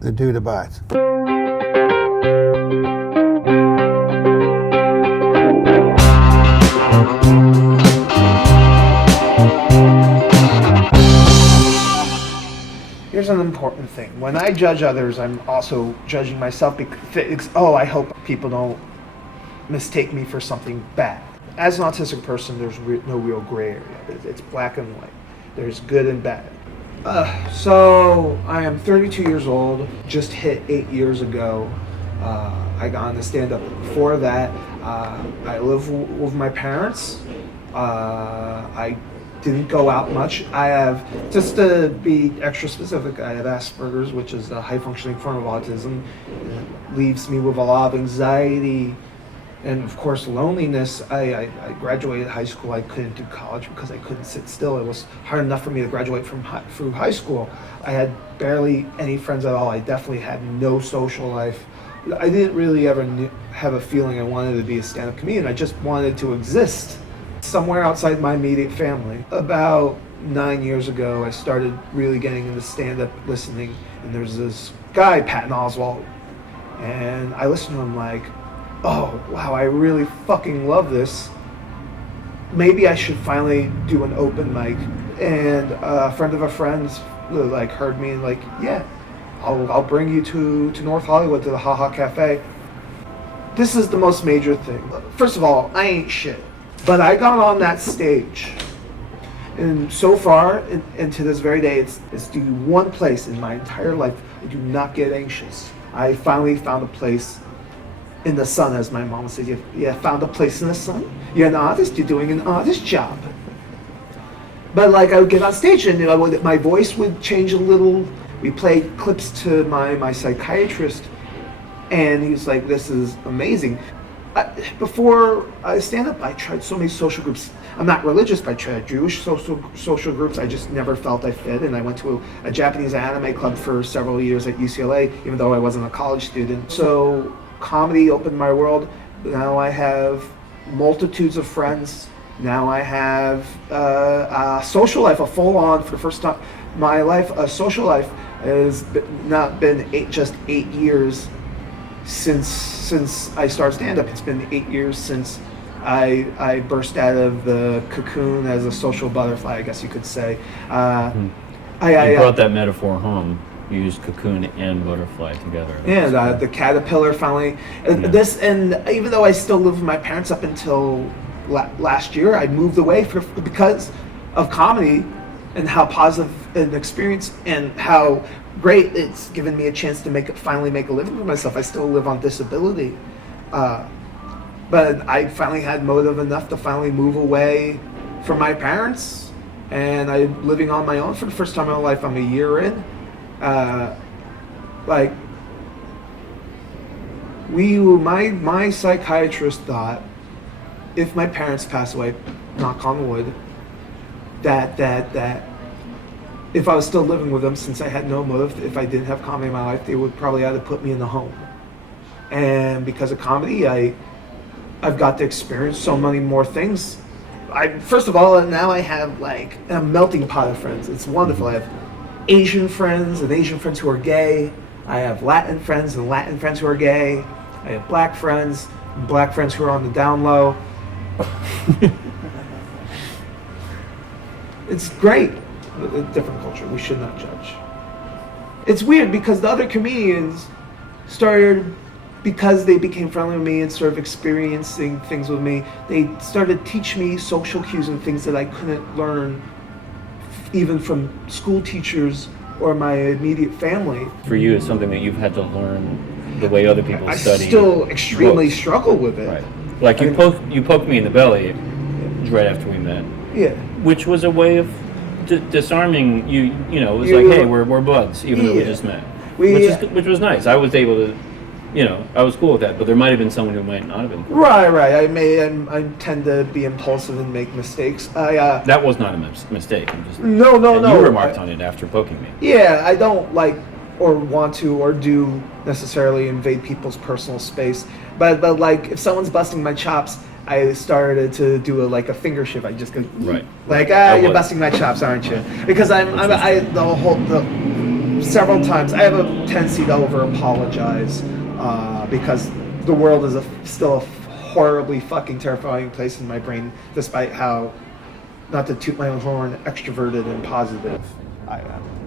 the dude abides. Here's an important thing. When I judge others, I'm also judging myself because, I hope people don't mistake me for something bad. As an autistic person, there's no real gray area. It's black and white. There's good and bad. So I am 32 years old, just hit 8 years ago. I got into stand-up. Before that, I live with my parents. I didn't go out much. I have, just to be extra specific, I have Asperger's, which is a high-functioning form of autism. It leaves me with a lot of anxiety and, of course, loneliness. I graduated high school. I couldn't do college because I couldn't sit still. It was hard enough for me to graduate through high school. I had barely any friends at all. I definitely had no social life. I didn't really ever have a feeling I wanted to be a stand-up comedian. I just wanted to exist somewhere outside my immediate family. About 9 years ago, I started really getting into stand-up listening, and there's this guy, Patton Oswalt, and I listened to him like, oh, wow, I really fucking love this. Maybe I should finally do an open mic. And a friend of a friend like heard me and like, yeah, I'll bring you to North Hollywood to the Ha Ha Cafe. This is the most major thing. First of all, I ain't shit. But I got on that stage, and so far, and to this very day, it's the one place in my entire life I do not get anxious. I finally found a place in the sun, as my mom said. You found a place in the sun? You're an artist, you're doing an artist job. But like, I would get on stage and my voice would change a little. We played clips to my psychiatrist, and he was like, this is amazing. Before I stand up, I tried so many social groups. I'm not religious, but I tried Jewish social groups. I just never felt I fit. And I went to a Japanese anime club for several years at UCLA, even though I wasn't a college student. So comedy opened my world. Now I have multitudes of friends. Now I have a social life, a full-on, for the first time in my life, a social life has not been just 8 years since I started stand-up. It's been 8 years since I burst out of the cocoon as a social butterfly, I guess you could say. You brought that metaphor home. You used cocoon and butterfly together. Yeah, the caterpillar finally. This, and even though I still live with my parents up until last year, I moved away because of comedy and how positive an experience and how great it's given me a chance to finally make a living for myself. I still live on disability, but I finally had motive enough to finally move away from my parents, and I'm living on my own for the first time in my life. I'm a year in. My psychiatrist thought if my parents pass away, knock on wood, that if I was still living with them, since I had no motive, if I didn't have comedy in my life, they would probably either put me in the home. And because of comedy, I've got to experience so many more things. First of all, now I have like a melting pot of friends. It's wonderful. I have Asian friends and Asian friends who are gay. I have Latin friends and Latin friends who are gay. I have black friends and black friends who are on the down low. It's great. A different culture. We should not judge. It's weird because the other comedians started, because they became friendly with me and sort of experiencing things with me, they started to teach me social cues and things that I couldn't learn even from school teachers or my immediate family. For you, it's something that you've had to learn the way other people study. I still extremely struggle with it. Right. Like you poked me in the belly right after we met. Yeah. Which was a way of disarming you. You know, it was like, hey, we're buds, even though we just met. Which was nice. I was able to, I was cool with that. But there might have been someone who might not have been cool. Right. I tend to be impulsive and make mistakes. That was not a mistake. I'm just, no. You remarked on it after poking me. Yeah, I don't like or want to or do necessarily invade people's personal space. But like if someone's busting my chops, I started to do a finger shift. I just go right. Like you're busting my chops, aren't you? Because the several times. I have a tendency to over apologize because the world is still a horribly fucking terrifying place in my brain, despite how, not to toot my own horn, extroverted and positive I am.